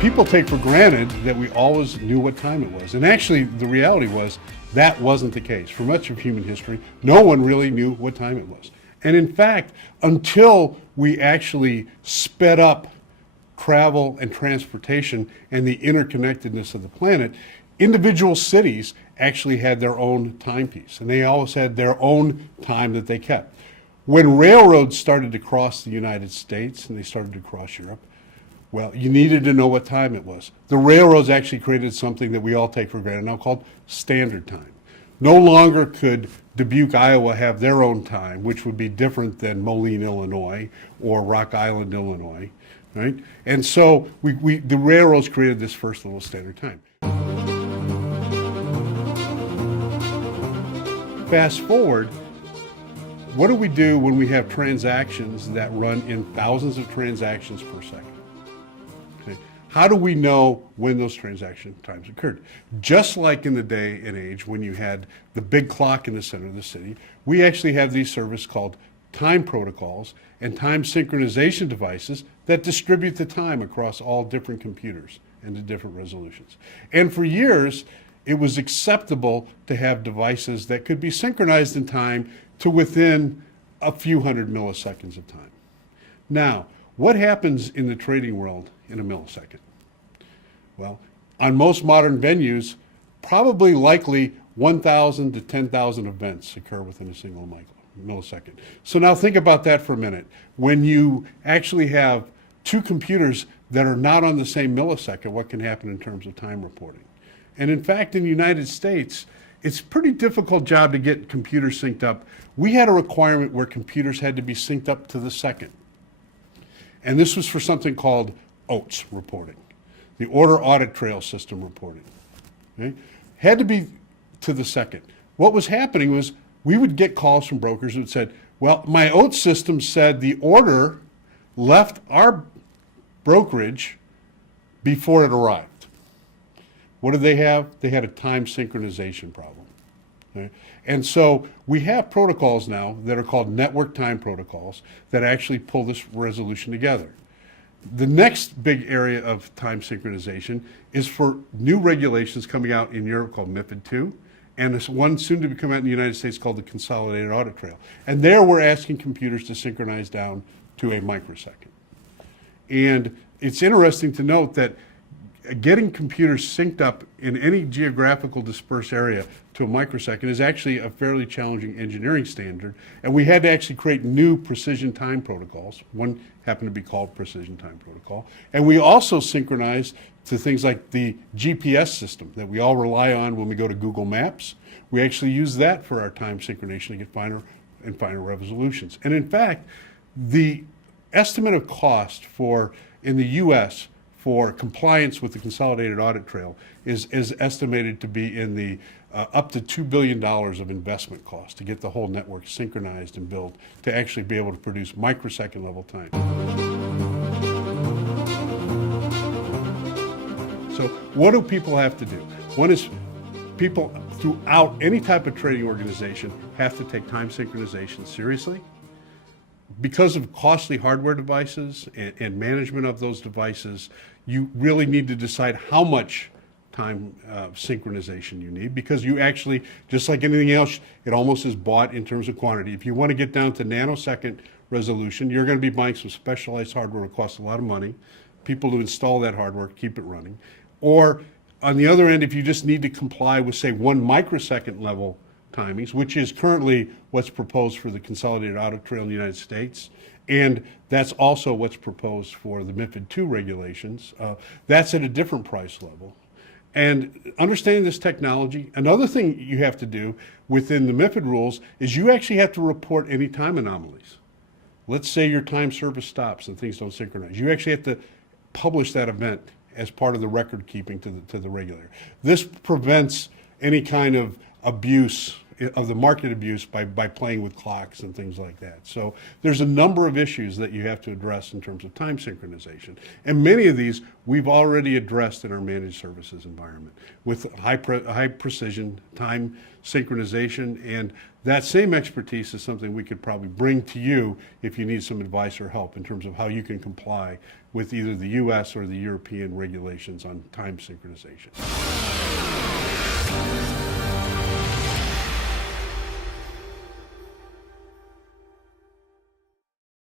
People take for granted that we always knew what time it was. And actually, the reality was that wasn't the case. For much of human history, no one really knew what time it was. And in fact, until we actually sped up travel and transportation and the interconnectedness of the planet, individual cities actually had their own timepiece, and they always had their own time that they kept. When railroads started to cross the United States and they started to cross Europe, well, you needed to know what time it was. The railroads actually created something that we all take for granted now called standard time. No longer could Dubuque, Iowa have their own time, which would be different than Moline, Illinois, or Rock Island, Illinois, right? And so the railroads created this first little standard time. Fast forward, what do we do when we have transactions that run in thousands of transactions per second? How do we know when those transaction times occurred? Just like in the day and age when you had the big clock in the center of the city, we actually have these services called time protocols and time synchronization devices that distribute the time across all different computers and to different resolutions. And for years, it was acceptable to have devices that could be synchronized in time to within a few hundred milliseconds of time. Now, what happens in the trading world in a millisecond? Well, on most modern venues, probably likely 1,000 to 10,000 events occur within a single millisecond. So now think about that for a minute. When you actually have two computers that are not on the same millisecond, what can happen in terms of time reporting? And in fact, in the United States, it's a pretty difficult job to get computers synced up. We had a requirement where computers had to be synced up to the second. And this was for something called OATS reporting, the Order Audit Trail System reporting. Okay? Had to be to the second. What was happening was we would get calls from brokers who said, well, my OATS system said the order left our brokerage before it arrived. What did they have? They had a time synchronization problem. Okay? And so we have protocols now that are called network time protocols that actually pull this resolution together. The next big area of time synchronization is for new regulations coming out in Europe called MiFID II, and this one soon to come out in the United States called the Consolidated Audit Trail. And there we're asking computers to synchronize down to a microsecond. And it's interesting to note that getting computers synced up in any geographical dispersed area to a microsecond is actually a fairly challenging engineering standard, and we had to actually create new precision time protocols. One happened to be called Precision Time Protocol, and we also synchronized to things like the GPS system that we all rely on when we go to Google Maps. We actually use that for our time synchronization to get finer and finer resolutions. And in fact, the estimate of cost for, in the US, for compliance with the Consolidated Audit Trail is estimated to be in the up to $2 billion of investment cost to get the whole network synchronized and built to actually be able to produce microsecond level time. So what do people have to do? One is people throughout any type of trading organization have to take time synchronization seriously. Because of costly hardware devices and management of those devices, you really need to decide how much time synchronization you need, because you actually, just like anything else, it almost is bought in terms of quantity. If you want to get down to nanosecond resolution, you're going to be buying some specialized hardware that costs a lot of money, people to install that hardware, keep it running. Or on the other end, if you just need to comply with, say, 1 microsecond level timings, which is currently what's proposed for the Consolidated Audit Trail in the United States, and that's also what's proposed for the MiFID II regulations. That's at a different price level. And understanding this technology, another thing you have to do within the MiFID rules is you actually have to report any time anomalies. Let's say your time service stops and things don't synchronize. You actually have to publish that event as part of the record keeping to the regulator. This prevents any kind of abuse of the market abuse by playing with clocks and things like that. So there's a number of issues that you have to address in terms of time synchronization. And many of these we've already addressed in our managed services environment with high precision time synchronization. And that same expertise is something we could probably bring to you if you need some advice or help in terms of how you can comply with either the US or the European regulations on time synchronization.